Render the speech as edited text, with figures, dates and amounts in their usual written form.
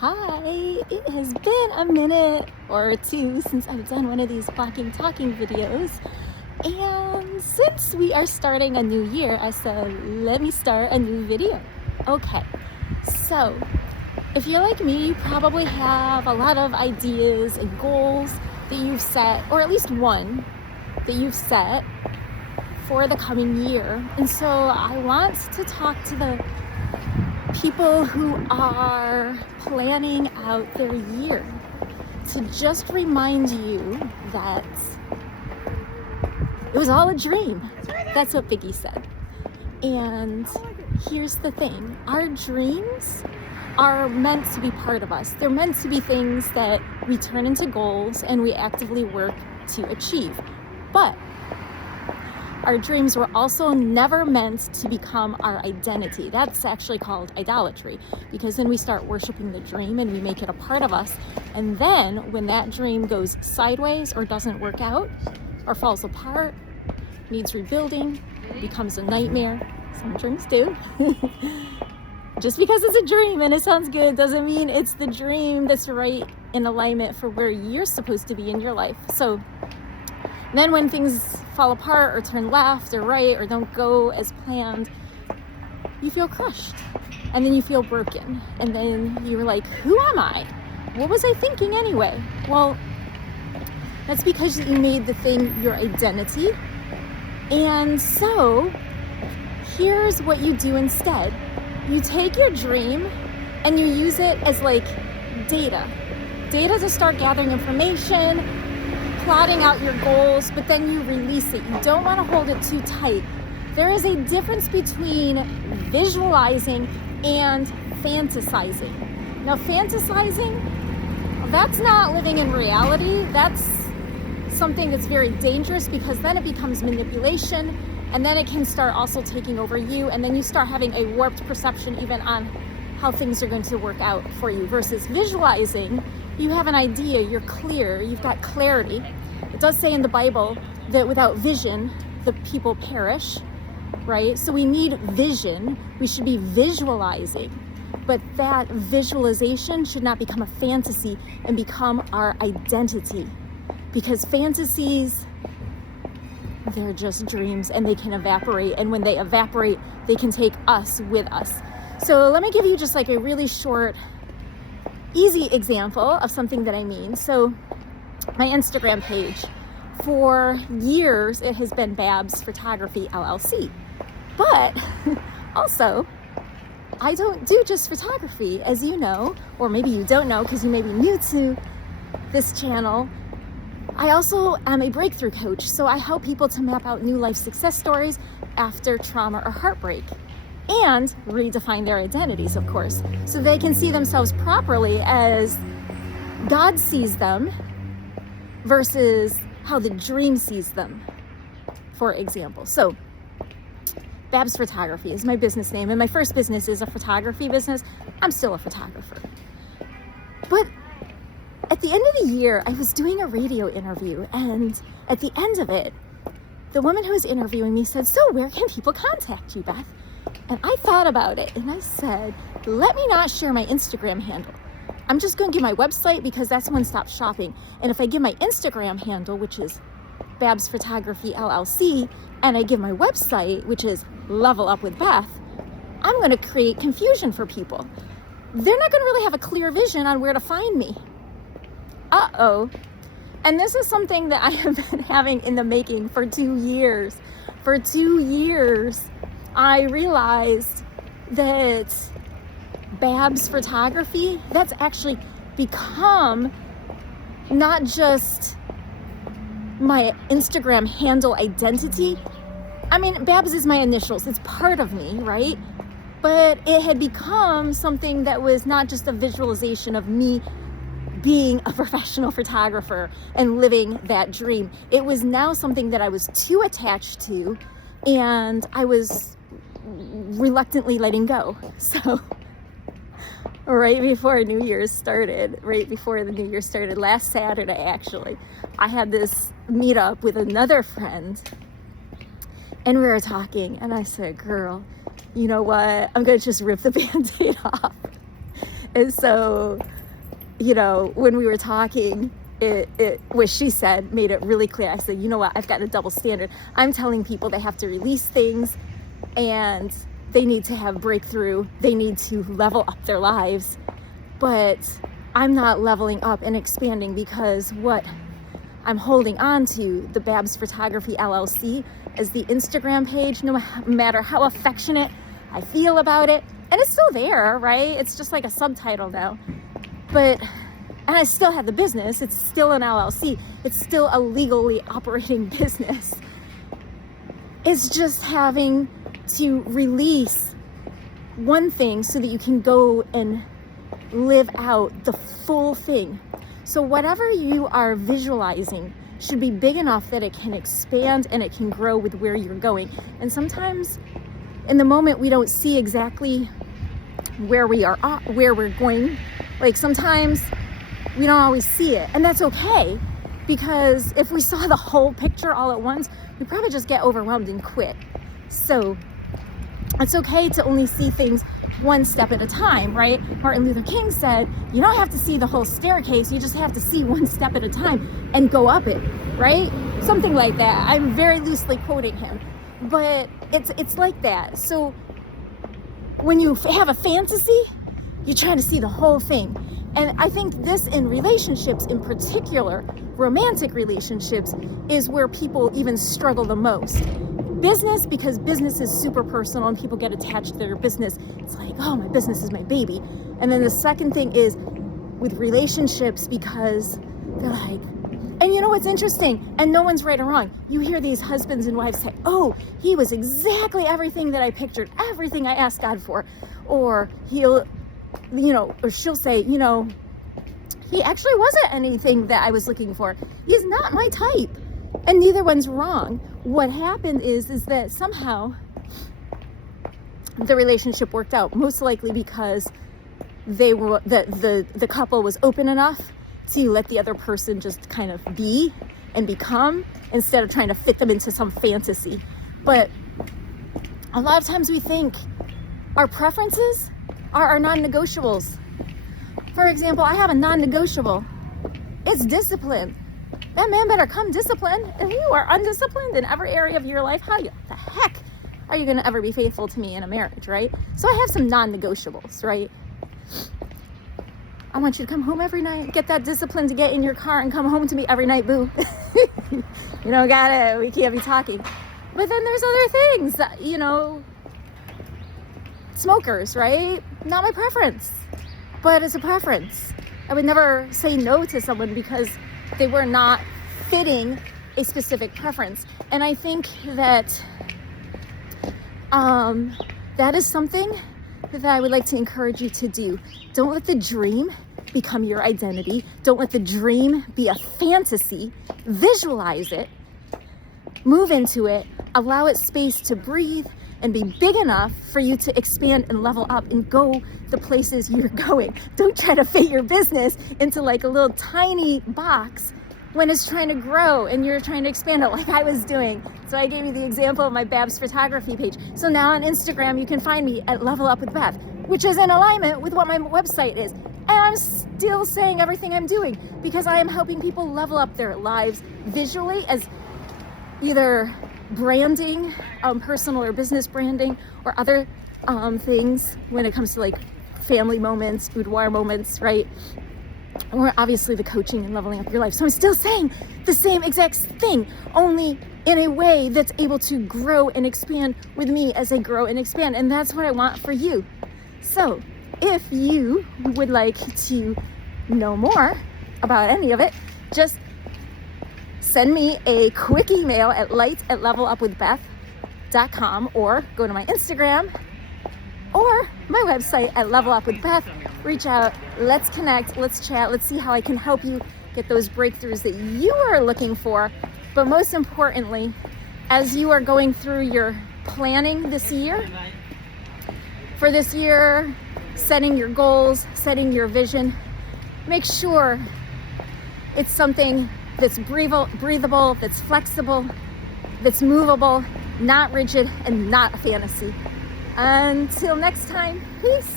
Hi, it has been a minute or two since I've done one of these walking talking videos, and since we are starting a new year, I said let me start a new video. Okay, so if you're like me, you probably have a lot of ideas and goals that you've set, or at least one that you've set for the coming year. And so I want to talk to the people who are planning out their year to just remind you that it was all a dream. That's what Biggie said. And here's the thing, our dreams are meant to be part of us. They're meant to be things that we turn into goals and we actively work to achieve. But our dreams were also never meant to become our identity. That's actually called idolatry, because then we start worshiping the dream and we make it a part of us. And then when that dream goes sideways or doesn't work out or falls apart, needs rebuilding, becomes a nightmare. Some dreams do. Just because it's a dream and it sounds good doesn't mean it's the dream that's right in alignment for where you're supposed to be in your life. So then when things fall apart or turn left or right or don't go as planned, you feel crushed and then you feel broken. And then you're like, who am I? What was I thinking anyway? Well, that's because you made the thing your identity. And so here's what you do instead. You take your dream and you use it as like data to start gathering information, plotting out your goals, but then you release it. You don't want to hold it too tight. There is a difference between visualizing and fantasizing. Now, fantasizing, that's not living in reality. That's something that's very dangerous, because then it becomes manipulation, and then it can start also taking over you, and then you start having a warped perception even on how things are going to work out for you. Versus visualizing, you have an idea, you're clear, you've got clarity. It does say in the Bible that without vision, the people perish, right? So we need vision. We should be visualizing. But that visualization should not become a fantasy and become our identity. Because fantasies, they're just dreams and they can evaporate. And when they evaporate, they can take us with us. So let me give you just like a really short, easy example of something that I mean. So my Instagram page, for years, it has been Babs Photography LLC. But also, I don't do just photography, as you know, or maybe you don't know because you may be new to this channel. I also am a breakthrough coach, so I help people to map out new life success stories after trauma or heartbreak, and redefine their identities, of course, so they can see themselves properly as God sees them versus how the dream sees them, for example. So Babs Photography is my business name, and my first business is a photography business. I'm still a photographer. But at the end of the year, I was doing a radio interview, and at the end of it, the woman who was interviewing me said, "So where can people contact you, Beth?" And I thought about it, and I said, let me not share my Instagram handle. I'm just going to give my website, because that's one-stop shopping. And if I give my Instagram handle, which is Babs Photography LLC, and I give my website, which is Level Up with Beth, I'm going to create confusion for people. They're not going to really have a clear vision on where to find me. Uh-oh. And this is something that I have been having in the making for 2 years. For 2 years, I realized that Babs Photography, that's actually become not just my Instagram handle identity. I mean, Babs is my initials. It's part of me, right? But it had become something that was not just a visualization of me being a professional photographer and living that dream. It was now something that I was too attached to, and I was reluctantly letting go. So right before the New Year started, last Saturday actually, I had this meetup with another friend, and we were talking, and I said, girl, you know what, I'm gonna just rip the Band-Aid off. And so, you know, when we were talking, what she said made it really clear. I said, you know what, I've got a double standard. I'm telling people they have to release things and they need to have breakthrough. They need to level up their lives. But I'm not leveling up and expanding because what I'm holding on to, the Babs Photography LLC, is the Instagram page, no matter how affectionate I feel about it. And it's still there, right? It's just like a subtitle now. And I still have the business. It's still an LLC. It's still a legally operating business. It's just having to release one thing so that you can go and live out the full thing. So whatever you are visualizing should be big enough that it can expand and it can grow with where you're going. And sometimes in the moment we don't see exactly where we're going. Like sometimes we don't always see it, and that's okay, because if we saw the whole picture all at once, we'd probably just get overwhelmed and quit. So it's okay to only see things one step at a time, right? Martin Luther King said, you don't have to see the whole staircase, you just have to see one step at a time and go up it, right? Something like that. I'm very loosely quoting him, but it's like that. So when you have a fantasy, you're trying to see the whole thing. And I think this, in relationships in particular, romantic relationships, is where people even struggle the most. Business, because business is super personal and people get attached to their business. It's like, oh, my business is my baby. And then the second thing is with relationships, because they're like, and you know what's interesting? And no one's right or wrong. You hear these husbands and wives say, oh, he was exactly everything that I pictured, everything I asked God for. Or he'll, you know, or she'll say, you know, he actually wasn't anything that I was looking for. He's not my type. And neither one's wrong. What happened is that somehow the relationship worked out, most likely because they were the couple was open enough to let the other person just kind of be and become, instead of trying to fit them into some fantasy. But a lot of times we think our preferences are our non-negotiables. For example, I have a non-negotiable. It's discipline. That man better come disciplined. If you are undisciplined in every area of your life, how the heck are you going to ever be faithful to me in a marriage, right? So I have some non-negotiables, right? I want you to come home every night. Get that discipline to get in your car and come home to me every night, boo. You know, we can't be talking. But then there's other things, you know, smokers, right? Not my preference, but it's a preference. I would never say no to someone because they were not fitting a specific preference. And I think that that is something that I would like to encourage you to do. Don't let the dream become your identity. Don't let the dream be a fantasy. Visualize it, move into it, allow it space to breathe and be big enough for you to expand and level up and go the places you're going. Don't try to fit your business into like a little tiny box when it's trying to grow and you're trying to expand it like I was doing. So I gave you the example of my Babs Photography page. So now on Instagram, you can find me at Level Up with Beth, which is in alignment with what my website is. And I'm still saying everything I'm doing because I am helping people level up their lives visually as either branding, personal or business branding, or other things when it comes to like family moments, boudoir moments, right? Or obviously the coaching and leveling up your life. So I'm still saying the same exact thing, only in a way that's able to grow and expand with me as I grow and expand. And that's what I want for you. So if you would like to know more about any of it, just send me a quick email at light@levelupwithbeth.com, or go to my Instagram or my website at Level Up with Beth. Reach out, let's connect, let's chat, let's see how I can help you get those breakthroughs that you are looking for. But most importantly, as you are going through your planning this year, for this year, setting your goals, setting your vision, make sure it's something that's breathable, that's flexible, that's movable, not rigid, and not a fantasy. Until next time, peace.